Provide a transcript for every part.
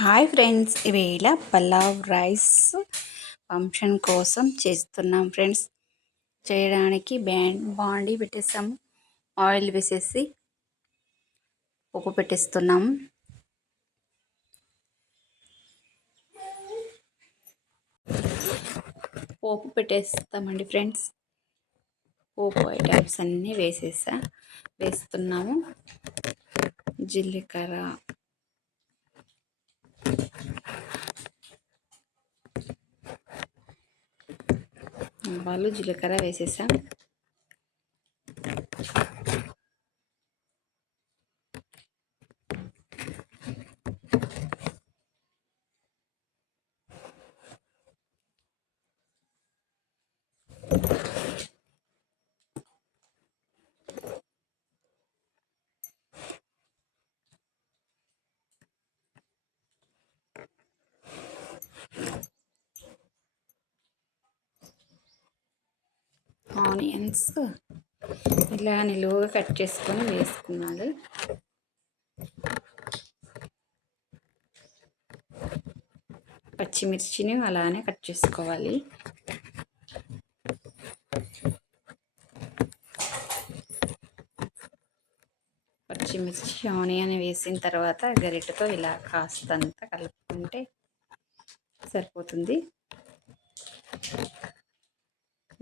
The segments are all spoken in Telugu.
హాయ్ ఫ్రెండ్స్, ఈవేళ పలావ్ రైస్ ఫంక్షన్ కోసం చేస్తున్నాం ఫ్రెండ్స్. చేయడానికి బాండి పెట్టేస్తాము. ఆయిల్ వేసేసి ఉప్పు పెట్టేస్తున్నాము. పోపు పెట్టేస్తామండి ఫ్రెండ్స్. పోపు ఐటమ్స్ అన్నీ వేస్తున్నాము. జీలకర్ర, ఆవాలు, జీలకర్ర వేసేసాం. ఆనియన్స్ ఇలా నిలువుగా కట్ చేసుకొని వేసుకున్నాను. పచ్చిమిర్చిని అలానే కట్ చేసుకోవాలి. పచ్చిమిర్చి ఆనియన్ వేసిన తర్వాత గరిటెతో ఇలా కాస్తంత కలుపుకుంటే సరిపోతుంది.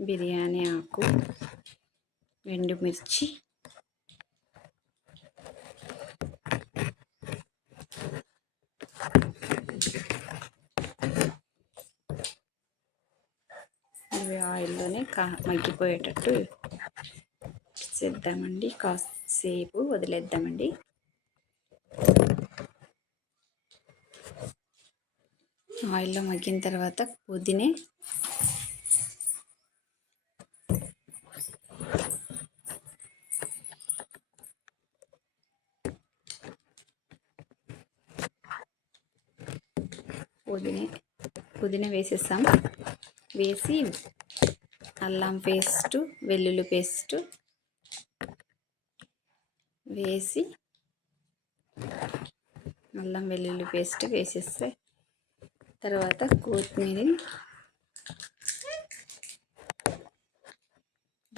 బిర్యానీ ఆకు, ఎండుమిర్చి, ఇవి ఆయిల్లోనే మగ్గిపోయేటట్టు చేద్దామండి. కాసేపు వదిలేద్దామండి. ఆయిల్లో మగ్గిన తర్వాత పుదీనా, పుదీనా వేసేసాం. వేసి అల్లం పేస్టు, వెల్లుల్లి పేస్టు వేసి అల్లం వెల్లుల్లి పేస్ట్ వేసేస్తే తర్వాత కొత్తిమీర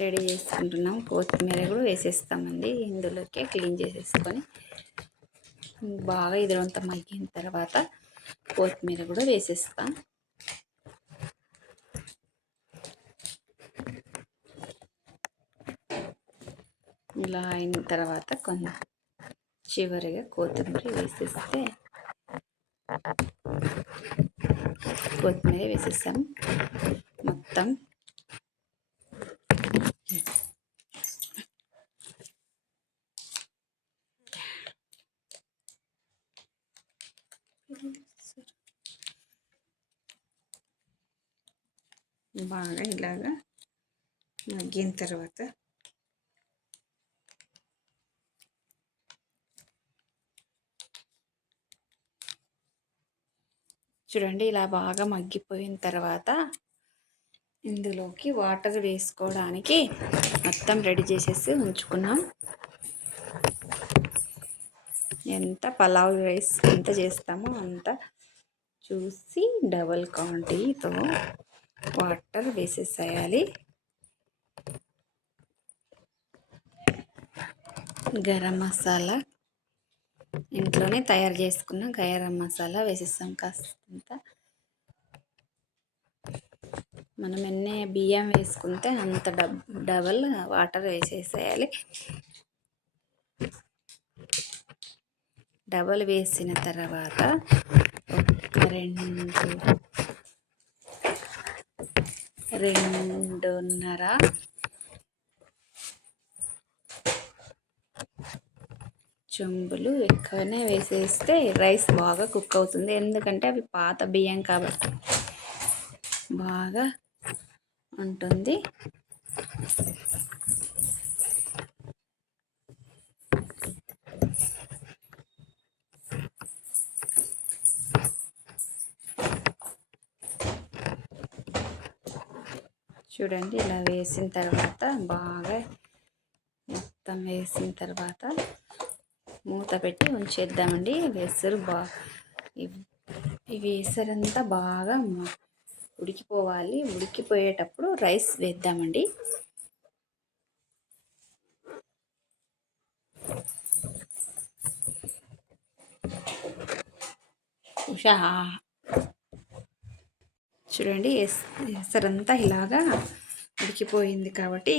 రెడీ చేసుకుంటున్నాం. కొత్తిమీర కూడా వేసేస్తామండి. ఇందులోకి క్లీన్ చేసేసుకొని బాగా ఇదంతా మగ్గిన తర్వాత కొత్తిమీర కూడా వేసేస్తాం. ఇలా అయిన తర్వాత కొంచెం చివరిగా కొత్తిమీర వేసేసాం. మొత్తం బాగా ఇలాగా మగ్గిన తర్వాత చూడండి, ఇలా బాగా మగ్గిపోయిన తర్వాత ఇందులోకి వాటర్ వేసుకోవడానికి మొత్తం రెడీ చేసేసి ఉంచుకున్నాం. ఎంత పలావ్ రైస్ ఎంత చేస్తామో అంత చూసి డబల్ క్వాంటిటీతో వాటర్ వేసేసేయాలి. గరం మసాలా ఇంట్లోనే తయారు చేసుకున్న గరం మసాలా వేసేస్తాం. కాస్తంత మనం ఎన్ని బియ్యం వేసుకుంటే అంత డబల్ వాటర్ వేసేసేయాలి. డబల్ వేసిన తర్వాత ఒక రెండున్నర చెంబులు ఎక్కువనే వేసేస్తే రైస్ బాగా కుక్ అవుతుంది. ఎందుకంటే అవి పాత బియ్యం కాబట్టి బాగా ఉంటుంది. చూడండి, ఇలా వేసిన తర్వాత బాగా మొత్తం వేసిన తర్వాత మూత పెట్టి ఉంచేద్దామండి. వెసురు ఇవి ఎసరంతా బాగా ఉడికిపోవాలి. ఉడికిపోయేటప్పుడు రైస్ వేద్దామండి. ఉషా చూడండి, ఎసరంతా ఇలాగా ఉడికిపోయింది కాబట్టి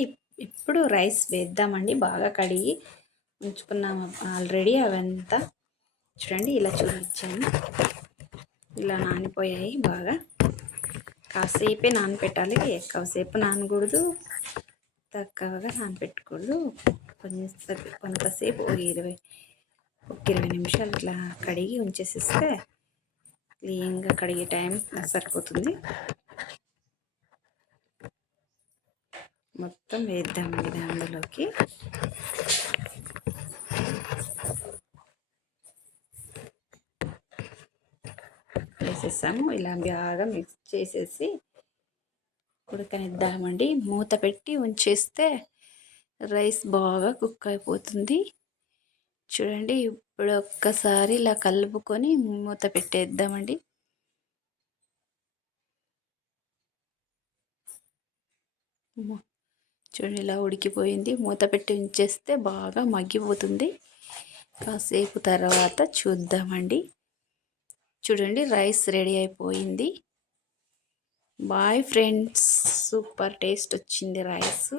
ఇప్పుడు రైస్ వేద్దామండి. బాగా కడిగి ఉంచుకున్నాము ఆల్రెడీ అవంతా. చూడండి ఇలా చూపించాను, ఇలా నానిపోయాయి బాగా. కాసేపే నానపెట్టాలి, ఎక్కువసేపు నానకూడదు, తక్కువగా నానపెట్టకూడదు. కొంతసేపు ఒక 20 నిమిషాలు ఇట్లా కడిగి ఉంచేసిస్తే క్లీన్గా కడిగే టైం సరిపోతుంది. మొత్తం వేద్దామండి దానిలోకి. వేసేసాము. ఇలా బాగా మిక్స్ చేసేసి ఉడకనిద్దామండి. మూత పెట్టి ఉంచేస్తే రైస్ బాగా కుక్ అయిపోతుంది. చూడండి, ఇప్పుడు ఒక్కసారి ఇలా కలుపుకొని మూత పెట్టేద్దామండి. చూడండి ఇలా ఉడికిపోయింది. మూత పెట్టి ఉంచేస్తే బాగా మగ్గిపోతుంది. కాసేపు తర్వాత చూద్దామండి. చూడండి రైస్ రెడీ అయిపోయింది. బాయ్ ఫ్రెండ్స్, సూపర్ టేస్ట్ వచ్చింది రైస్.